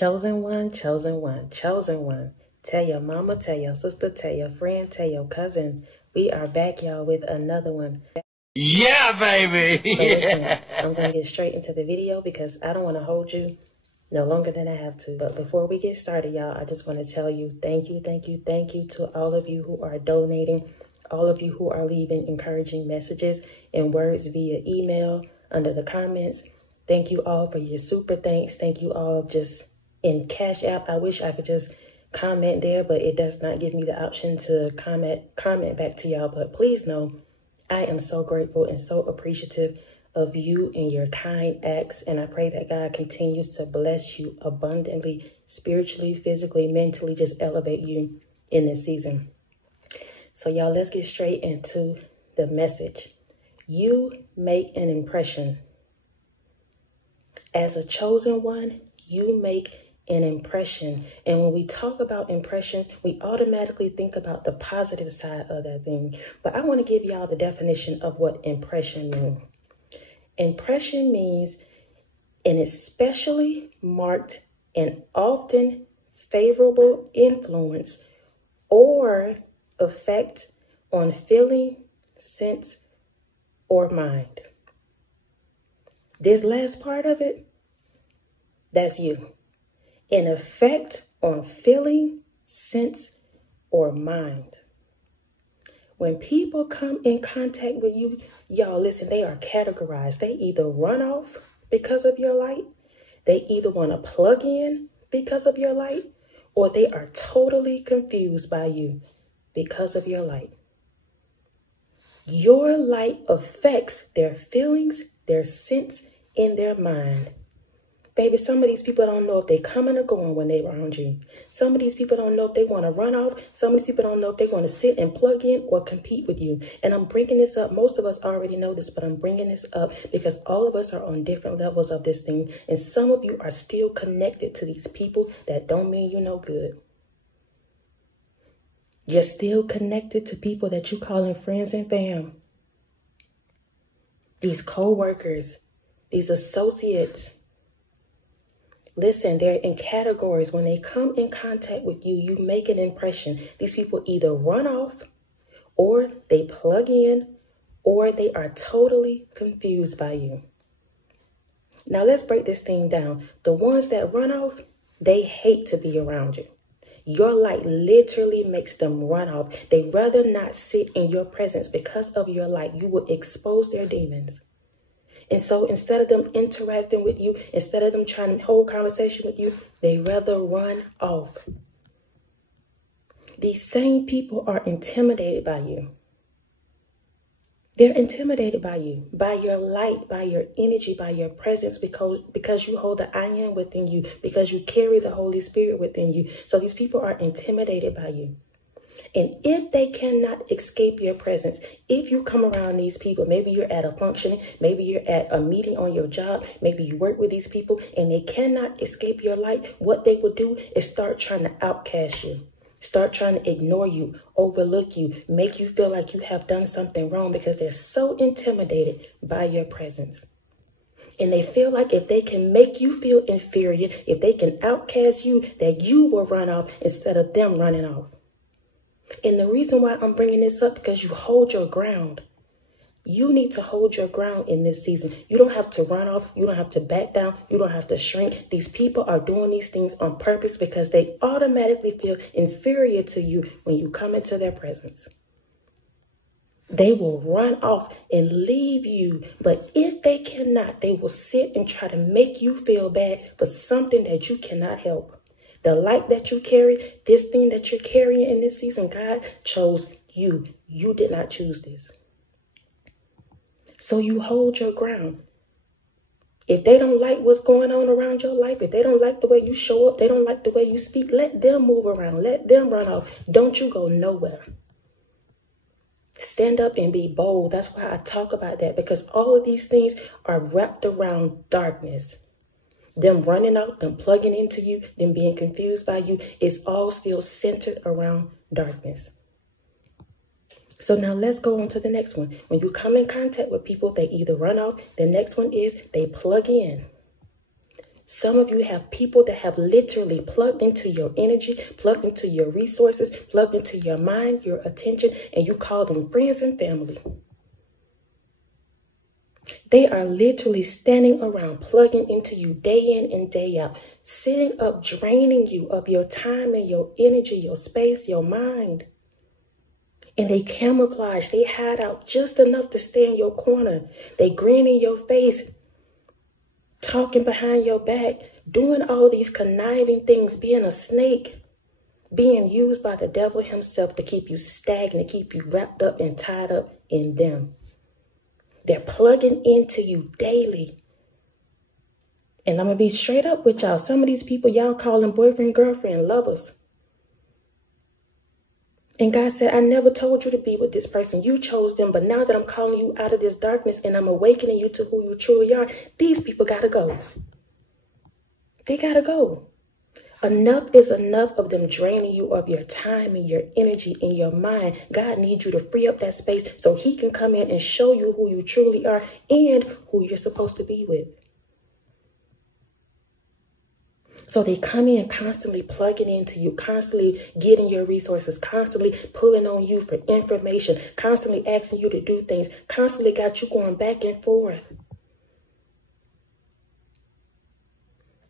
Chosen one, chosen one, chosen one. Tell your mama, tell your sister, tell your friend, tell your cousin. We are back, y'all, with another one. Yeah, baby. So listen, I'm going to get straight into the video because I don't want to hold you no longer than I have to. But before we get started, y'all, I just want to tell you thank you to all of you who are donating, all of you who are leaving encouraging messages and words via email under the comments. Thank you all for your super thanks. Thank you all just in Cash App. I wish I could just comment there, but it does not give me the option to comment back to y'all. But please know, I am so grateful and so appreciative of you and your kind acts. And I pray that God continues to bless you abundantly, spiritually, physically, mentally, just elevate you in this season. So y'all, let's get straight into the message. You make an impression. As a chosen one, you make an impression. And when we talk about impressions, we automatically think about the positive side of that thing. But I want to give y'all the definition of what impression means. Impression means an especially marked and often favorable influence or effect on feeling, sense, or mind. This last part of it, that's you. An effect on feeling, sense, or mind. When people come in contact with you, y'all listen, they are categorized. They either run off because of your light, they either want to plug in because of your light, or they are totally confused by you because of your light. Your light affects their feelings, their sense, and their mind. Baby, some of these people don't know if they're coming or going when they're around you. Some of these people don't know if they want to run off. Some of these people don't know if they want to sit and plug in or compete with you. And I'm bringing this up. Most of us already know this, but I'm bringing this up because all of us are on different levels of this thing. And some of you are still connected to these people that don't mean you no good. You're still connected to people that you calling friends and fam. These co-workers, these associates. Listen, they're in categories. When they come in contact with you, you make an impression. These people either run off, or they plug in, or they are totally confused by you. Now, let's break this thing down. The ones that run off, they hate to be around you. Your light literally makes them run off. They'd rather not sit in your presence because of your light. You will expose their demons. And so instead of them interacting with you, instead of them trying to hold conversation with you, they rather run off. These same people are intimidated by you. They're intimidated by you, by your light, by your energy, by your presence, because you hold the I am within you, because you carry the Holy Spirit within you. So these people are intimidated by you. And if they cannot escape your presence, if you come around these people, maybe you're at a function, maybe you're at a meeting on your job, maybe you work with these people and they cannot escape your light, what they will do is start trying to outcast you, start trying to ignore you, overlook you, make you feel like you have done something wrong because they're so intimidated by your presence. And they feel like if they can make you feel inferior, if they can outcast you, that you will run off instead of them running off. And the reason why I'm bringing this up, because you hold your ground. You need to hold your ground in this season. You don't have to run off. You don't have to back down. You don't have to shrink. These people are doing these things on purpose because they automatically feel inferior to you when you come into their presence. They will run off and leave you. But if they cannot, they will sit and try to make you feel bad for something that you cannot help. The light that you carry, this thing that you're carrying in this season, God chose you. You did not choose this. So you hold your ground. If they don't like what's going on around your life, if they don't like the way you show up, they don't like the way you speak, let them move around. Let them run off. Don't you go nowhere. Stand up and be bold. That's why I talk about that, because all of these things are wrapped around darkness. Them running off, them plugging into you, them being confused by you, is all still centered around darkness. So now let's go on to the next one. When you come in contact with people, they either run off. The next one is they plug in. Some of you have people that have literally plugged into your energy, plugged into your resources, plugged into your mind, your attention, and you call them friends and family. They are literally standing around plugging into you day in and day out, sitting up, draining you of your time and your energy, your space, your mind. And they camouflage, they hide out just enough to stay in your corner. They grin in your face, talking behind your back, doing all these conniving things, being a snake, being used by the devil himself to keep you stagnant, to keep you wrapped up and tied up in them. They're plugging into you daily. And I'm going to be straight up with y'all. Some of these people, y'all call them boyfriend, girlfriend, lovers. And God said, I never told you to be with this person. You chose them. But now that I'm calling you out of this darkness and I'm awakening you to who you truly are, these people got to go. They got to go. Enough is enough of them draining you of your time and your energy and your mind. God needs you to free up that space so he can come in and show you who you truly are and who you're supposed to be with. So they come in constantly plugging into you, constantly getting your resources, constantly pulling on you for information, constantly asking you to do things, constantly got you going back and forth.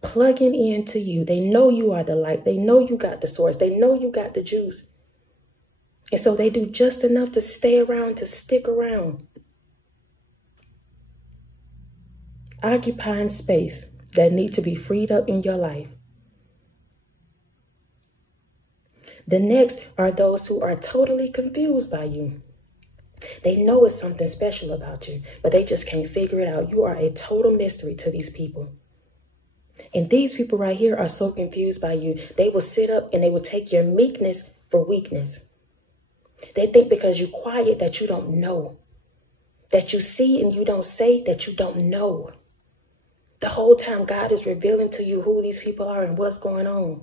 Plugging into you. They know you are the light. They know you got the source. They know you got the juice. And so they do just enough to stay around, to stick around. Occupying space that needs to be freed up in your life. The next are those who are totally confused by you. They know it's something special about you, but they just can't figure it out. You are a total mystery to these people. And these people right here are so confused by you. They will sit up and they will take your meekness for weakness. They think because you're quiet that you don't know. That you see and you don't say that you don't know. The whole time God is revealing to you who these people are and what's going on.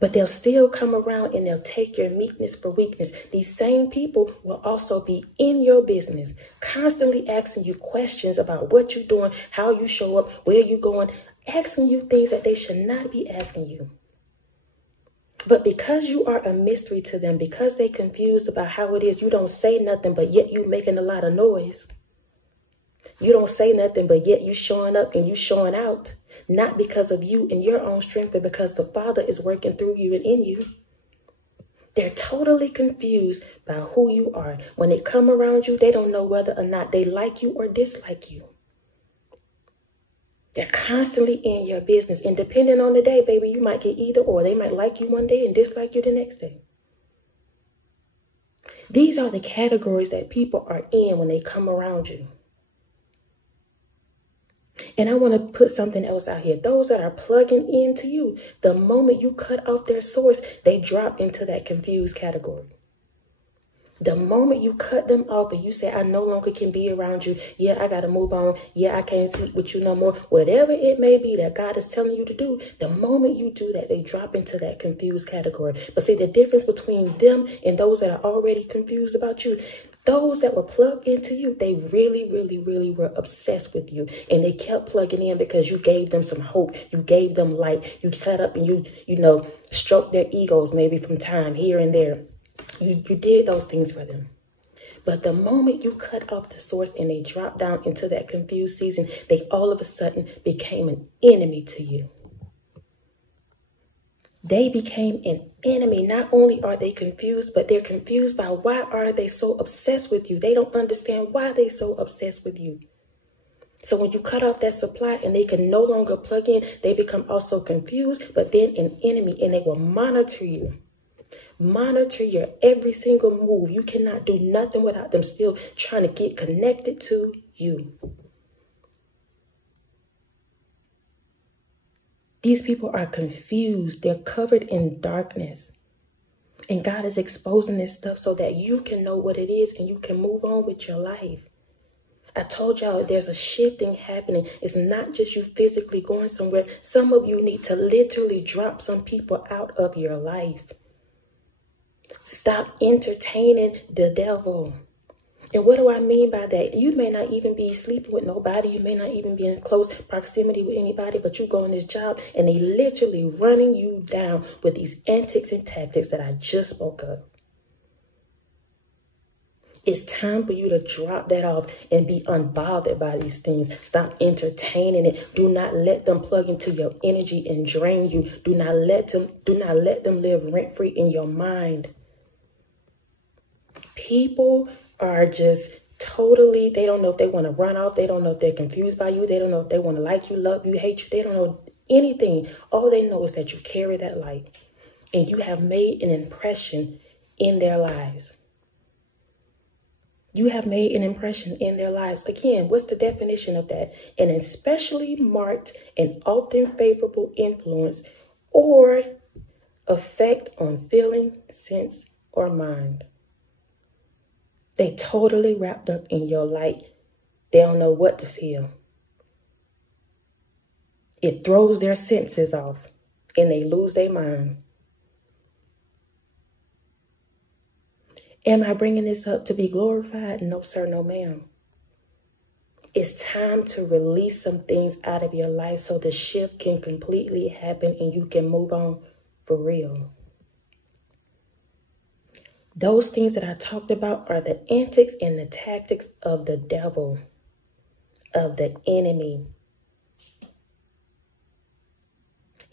But they'll still come around and they'll take your meekness for weakness. These same people will also be in your business, constantly asking you questions about what you're doing, how you show up, where you're going, asking you things that they should not be asking you. But because you are a mystery to them, because they're confused about how it is, you don't say nothing, but yet you making a lot of noise. You don't say nothing, but yet you showing up and you showing out. Not because of you and your own strength, but because the Father is working through you and in you. They're totally confused by who you are. When they come around you, they don't know whether or not they like you or dislike you. They're constantly in your business. And depending on the day, baby, you might get either or. They might like you one day and dislike you the next day. These are the categories that people are in when they come around you. And I want to put something else out here. Those that are plugging into you, the moment you cut off their source, they drop into that confused category. The moment you cut them off and you say, I no longer can be around you. Yeah, I got to move on. Yeah, I can't sleep with you no more. Whatever it may be that God is telling you to do, the moment you do that, they drop into that confused category. But see, the difference between them and those that are already confused about you, those that were plugged into you, they really, really, really were obsessed with you. And they kept plugging in because you gave them some hope. You gave them light. You sat up and you stroked their egos maybe from time here and there. You did those things for them. But the moment you cut off the source and they dropped down into that confused season, they all of a sudden became an enemy to you. They became an enemy. Not only are they confused, but they're confused by why are they so obsessed with you. They don't understand why they're so obsessed with you. So when you cut off that supply and they can no longer plug in, they become also confused, but then an enemy, and they will monitor you. Monitor your every single move. You cannot do nothing without them still trying to get connected to you. These people are confused. They're covered in darkness. And God is exposing this stuff so that you can know what it is and you can move on with your life. I told y'all there's a shifting happening. It's not just you physically going somewhere. Some of you need to literally drop some people out of your life. Stop entertaining the devil. And what do I mean by that? You may not even be sleeping with nobody. You may not even be in close proximity with anybody, but you go on this job and they literally running you down with these antics and tactics that I just spoke of. It's time for you to drop that off and be unbothered by these things. Stop entertaining it. Do not let them plug into your energy and drain you. Do not let them live rent-free in your mind. People are just totally, they don't know if they want to run off. They don't know if they're confused by you. They don't know if they want to like you, love you, hate you. They don't know anything. All they know is that you carry that light and you have made an impression in their lives. You have made an impression in their lives. Again, what's the definition of that? An especially marked and often favorable influence or effect on feeling, sense, or mind. They totally wrapped up in your light. They don't know what to feel. It throws their senses off and they lose their mind. Am I bringing this up to be glorified? No, sir, no, ma'am. It's time to release some things out of your life so the shift can completely happen and you can move on for real. Those things that I talked about are the antics and the tactics of the devil, of the enemy.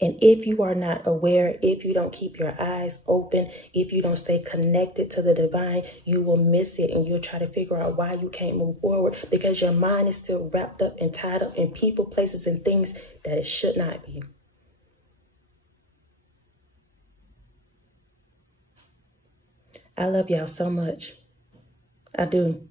And if you are not aware, if you don't keep your eyes open, if you don't stay connected to the divine, you will miss it and you'll try to figure out why you can't move forward because your mind is still wrapped up and tied up in people, places, and things that it should not be. I love y'all so much. I do.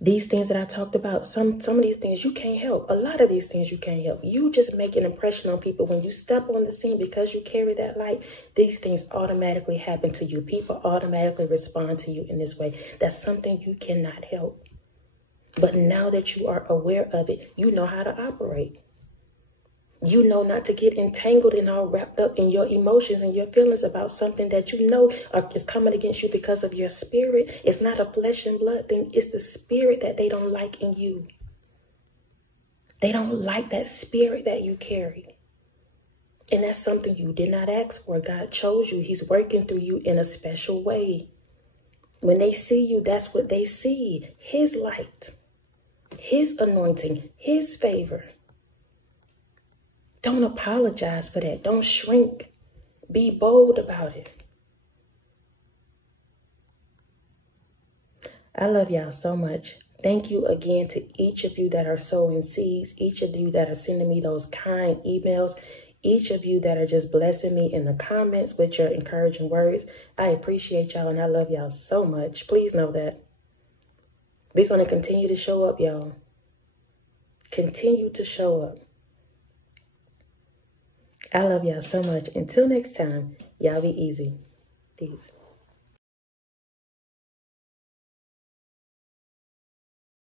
These things that I talked about, some of these things you can't help. A lot of these things you can't help. You just make an impression on people. When you step on the scene because you carry that light, these things automatically happen to you. People automatically respond to you in this way. That's something you cannot help. But now that you are aware of it, you know how to operate. You know not to get entangled and all wrapped up in your emotions and your feelings about something that you know is coming against you because of your spirit. It's not a flesh and blood thing. It's the spirit that they don't like in you. They don't like that spirit that you carry. And that's something you did not ask for. God chose you. He's working through you in a special way. When they see you, that's what they see. His light, His anointing, His favor. Don't apologize for that. Don't shrink. Be bold about it. I love y'all so much. Thank you again to each of you that are sowing seeds, each of you that are sending me those kind emails, each of you that are just blessing me in the comments with your encouraging words. I appreciate y'all and I love y'all so much. Please know that. We're going to continue to show up, y'all. Continue to show up. I love y'all so much. Until next time, y'all be easy. Peace.